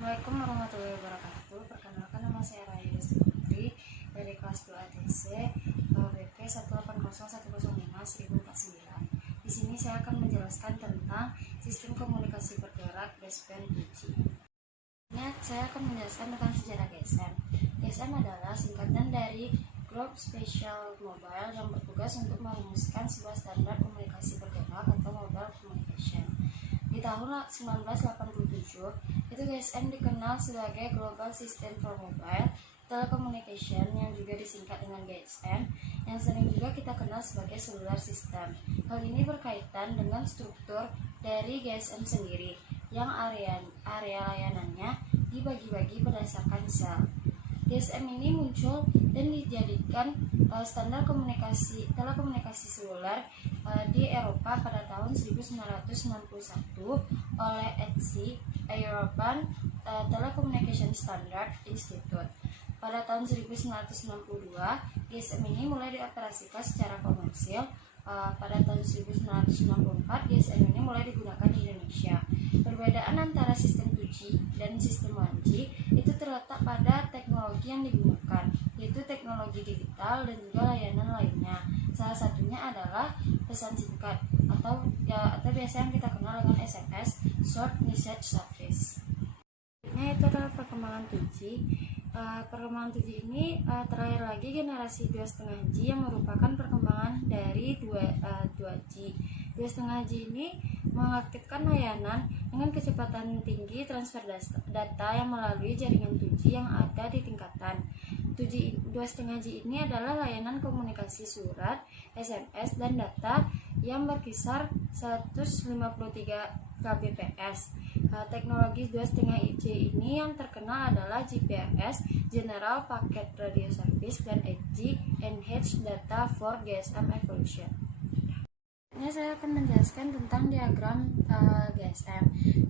Assalamualaikum warahmatullahi wabarakatuh. Perkenalkan, nama saya Raya Desti Putri dari kelas 2 ATC BP 180105049. Di sini saya akan menjelaskan tentang sistem komunikasi bergerak baseband 2G. Saya akan menjelaskan tentang sejarah GSM. GSM adalah singkatan dari Group Spatial Mobile yang bertugas untuk merumuskan sebuah standar komunikasi bergerak atau mobile communication. Di tahun 1987, itu GSM dikenal sebagai Global System for Mobile Telecommunication yang juga disingkat dengan GSM, yang sering juga kita kenal sebagai Cellular System. Hal ini berkaitan dengan struktur dari GSM sendiri, yang area layanannya dibagi-bagi berdasarkan sel. GSM ini muncul dan dijadikan standar telekomunikasi seluler di Eropa pada tahun 1961 oleh ETSI, European Telecommunication Standard Institute. Pada tahun 1962, GSM ini mulai dioperasikan secara komersil. Pada tahun 1994, GSM ini mulai digunakan di Indonesia. Perbedaan antara sistem 2G dan sistem 1G itu terletak pada teknologi yang digunakan, yaitu teknologi digital dan juga layanan lainnya. Salah satunya adalah pesan singkat atau biasa yang kita kenal dengan SMS, Short Message Service. Itu adalah perkembangan 2G. Perkembangan 2G ini terakhir lagi generasi 2,5G yang merupakan perkembangan dari 2G. 2,5G ini mengaktifkan layanan dengan kecepatan tinggi transfer data yang melalui jaringan 2G yang ada di tingkatan 2,5G ini adalah layanan komunikasi surat, SMS, dan data yang berkisar 153 kbps. Teknologi 2,5G ini yang terkenal adalah GPRS, General Packet Radio Service, dan 8G, Enhanced Data for GSM Evolution. Saya akan menjelaskan tentang diagram GSM.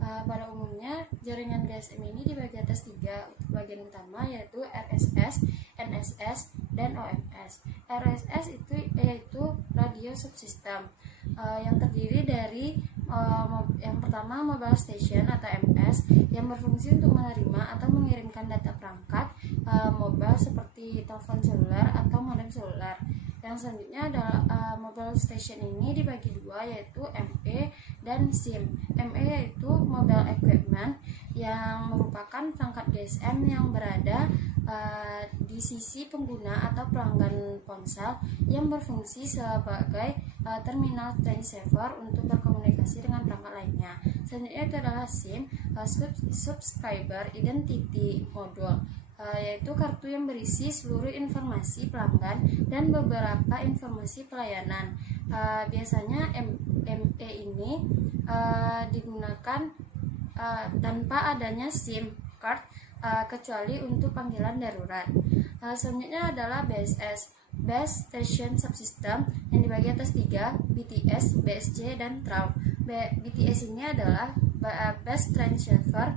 Pada umumnya, jaringan GSM ini dibagi atas 3 bagian utama, yaitu RSS, NSS, dan OMS. RSS itu yaitu radio subsystem, yang terdiri dari yang pertama mobile station atau MS yang berfungsi untuk menerima atau mengirimkan data perangkat mobile seperti telepon seluler atau modem seluler. Yang selanjutnya adalah mobile station ini dibagi dua, yaitu ME dan SIM. ME yaitu mobile equipment yang merupakan perangkat GSM yang berada di sisi pengguna atau pelanggan ponsel yang berfungsi sebagai terminal transceiver untuk berkomunikasi dengan perangkat lainnya. Selanjutnya itu adalah SIM, Subscriber Identity Module, yaitu kartu yang berisi seluruh informasi pelanggan dan beberapa informasi pelayanan. Biasanya ME ini digunakan tanpa adanya SIM card, kecuali untuk panggilan darurat. Selanjutnya adalah BSS, Base Station Subsystem, yang dibagi atas 3, BTS, BSC, dan TRAW. BTS ini adalah Base Transceiver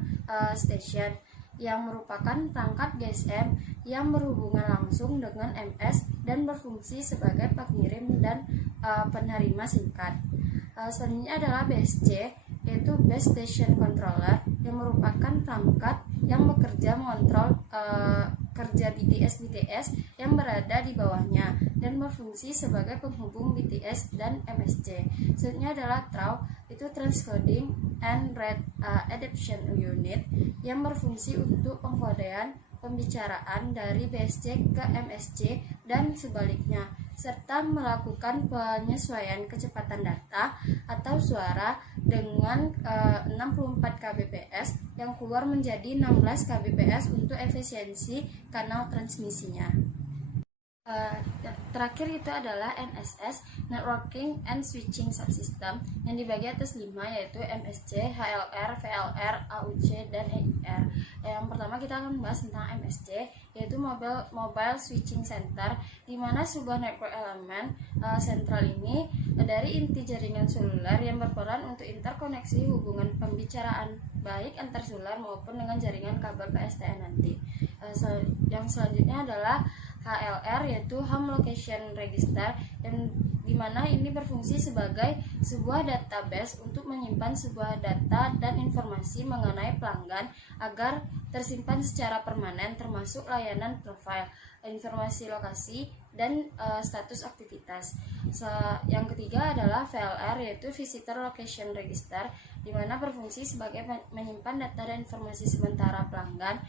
Station, yang merupakan perangkat GSM yang berhubungan langsung dengan MS dan berfungsi sebagai pengirim dan penerima singkat. Selanjutnya adalah BSC, yaitu Base Station Controller, yang merupakan perangkat yang bekerja mengontrol kerja BTS yang berada di bawahnya dan berfungsi sebagai penghubung BTS dan MSC. Selanjutnya adalah TRAW, itu Transcoding and Rate Adaptation Unit, yang berfungsi untuk pengkodean pembicaraan dari BSC ke MSC dan sebaliknya, serta melakukan penyesuaian kecepatan data atau suara dengan 64 kbps yang keluar menjadi 16 kbps untuk efisiensi kanal transmisinya. Terakhir itu adalah NSS, Networking and Switching Subsystem, yang dibagi atas 5, yaitu MSC, HLR, VLR, AUC, dan EIR. Yang pertama kita akan membahas tentang MSC, yaitu Mobile Switching Center, di mana sebuah network elemen sentral ini dari inti jaringan seluler yang berperan untuk interkoneksi hubungan pembicaraan baik antar seluler maupun dengan jaringan kabel PSTN nanti. Yang selanjutnya adalah HLR, yaitu Home Location Register, yang di mana ini berfungsi sebagai sebuah database untuk menyimpan sebuah data dan informasi mengenai pelanggan agar tersimpan secara permanen, termasuk layanan profil, informasi lokasi, dan status aktivitas. Yang ketiga adalah VLR, yaitu Visitor Location Register, di mana berfungsi sebagai menyimpan data dan informasi sementara pelanggan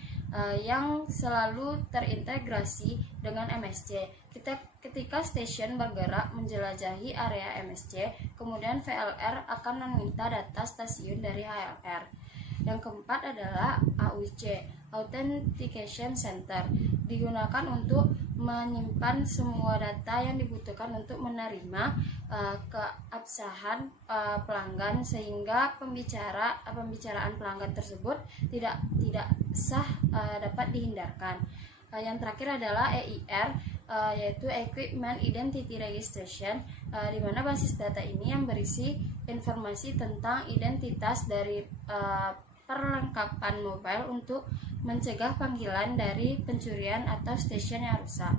yang selalu terintegrasi dengan MSC. Ketika stasiun bergerak menjelajahi area MSC, kemudian VLR akan meminta data stasiun dari HLR. Yang keempat adalah AUC, Authentication Center, digunakan untuk menyimpan semua data yang dibutuhkan untuk menerima keabsahan pelanggan, sehingga pembicaraan pelanggan tersebut tidak sah dapat dihindarkan. Yang terakhir adalah EIR, yaitu Equipment Identity Registration, di mana basis data ini yang berisi informasi tentang identitas dari perlengkapan mobile untuk mencegah panggilan dari pencurian atau stasiun yang rusak.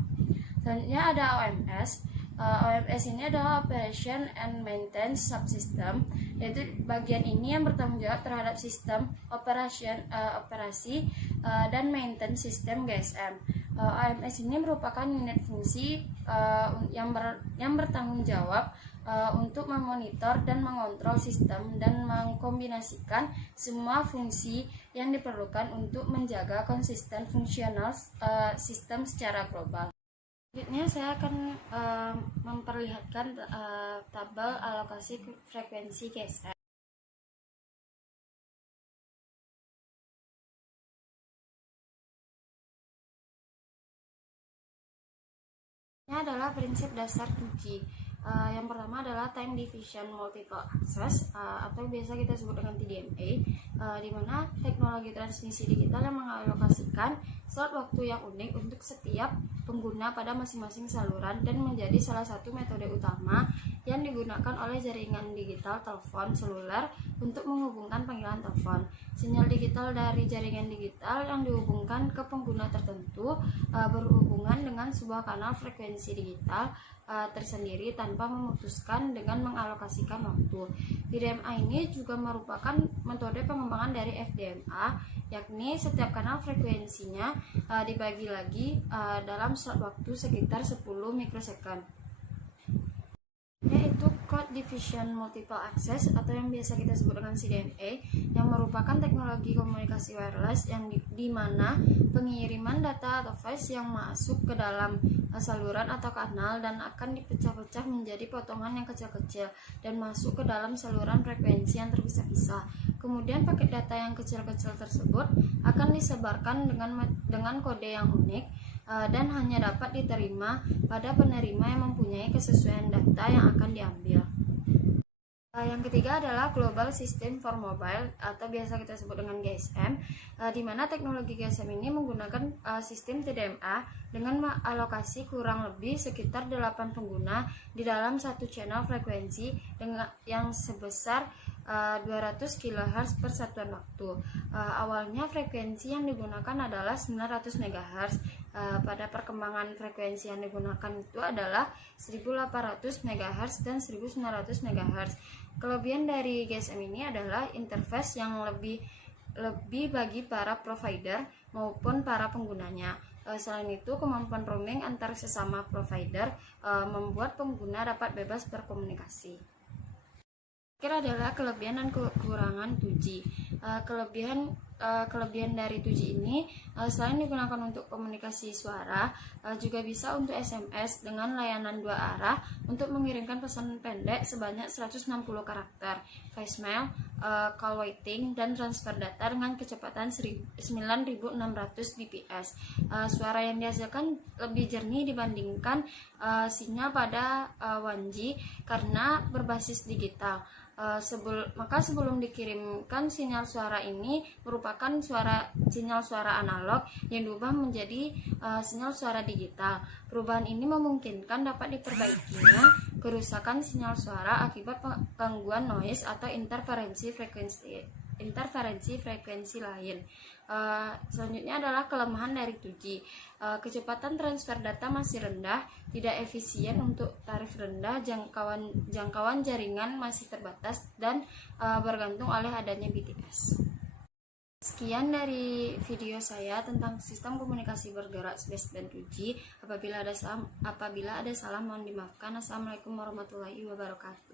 Selanjutnya ada OMS. OMS ini adalah Operation and Maintenance Subsystem, yaitu bagian ini yang bertanggung jawab terhadap sistem operasi dan maintenance sistem GSM. OMS ini merupakan unit fungsi yang bertanggung jawab untuk memonitor dan mengontrol sistem dan mengkombinasikan semua fungsi yang diperlukan untuk menjaga konsisten fungsional sistem secara global. Selanjutnya saya akan memperlihatkan tabel alokasi frekuensi GSM. Ini adalah prinsip dasar 2G. Yang pertama adalah Time Division Multiple Access, atau biasa kita sebut dengan TDMA, di mana teknologi transmisi digital yang mengalokasikan slot waktu yang unik untuk setiap pengguna pada masing-masing saluran dan menjadi salah satu metode utama yang digunakan oleh jaringan digital telepon seluler untuk menghubungkan panggilan telepon. Sinyal digital dari jaringan digital yang dihubungkan ke pengguna tertentu berhubungan dengan sebuah kanal frekuensi digital tersendiri tanpa memutuskan dengan mengalokasikan waktu. TDMA ini juga merupakan metode pengembangan dari FDMA, yakni setiap kanal frekuensinya dibagi lagi dalam slot waktu sekitar 10 mikrosecond, yaitu Code Division Multiple Access atau yang biasa kita sebut dengan CDMA, yang merupakan teknologi komunikasi wireless yang di mana pengiriman data atau voice yang masuk ke dalam saluran atau kanal dan akan dipecah-pecah menjadi potongan yang kecil-kecil dan masuk ke dalam saluran frekuensi yang terpisah-pisah. Kemudian paket data yang kecil-kecil tersebut akan disebarkan dengan kode yang unik dan hanya dapat diterima pada penerima yang mempunyai kesesuaian data yang akan diambil. Yang ketiga adalah Global System for Mobile atau biasa kita sebut dengan GSM, di mana teknologi GSM ini menggunakan sistem TDMA dengan alokasi kurang lebih sekitar 8 pengguna di dalam satu channel frekuensi dengan yang sebesar 200 kHz per satuan waktu. Awalnya frekuensi yang digunakan adalah 900 MHz. Pada perkembangan frekuensi yang digunakan itu adalah 1800 MHz dan 1900 MHz. Kelebihan dari GSM ini adalah interface yang lebih bagi para provider maupun para penggunanya. Selain itu, kemampuan roaming antar sesama provider membuat pengguna dapat bebas berkomunikasi. Terakhir adalah kelebihan dan kekurangan 2G. Kelebihan dari 2G ini selain digunakan untuk komunikasi suara, juga bisa untuk SMS dengan layanan 2 arah untuk mengirimkan pesan pendek sebanyak 160 karakter, voicemail, call waiting, dan transfer data dengan kecepatan 9600 bps. Suara yang dihasilkan lebih jernih dibandingkan sinyal pada 1G karena berbasis digital. Maka sebelum dikirimkan sinyal suara ini merupakan sinyal suara analog yang diubah menjadi sinyal suara digital. Perubahan ini memungkinkan dapat diperbaikinya kerusakan sinyal suara akibat gangguan noise atau interferensi frekuensi. interferensi frekuensi lain. Selanjutnya adalah kelemahan dari 2G. Kecepatan transfer data masih rendah, tidak efisien untuk tarif rendah, jangkauan jaringan masih terbatas, dan bergantung oleh adanya BTS. Sekian dari video saya tentang sistem komunikasi bergerak baseband 2G. Apabila ada salah mohon dimaafkan. Assalamualaikum warahmatullahi wabarakatuh.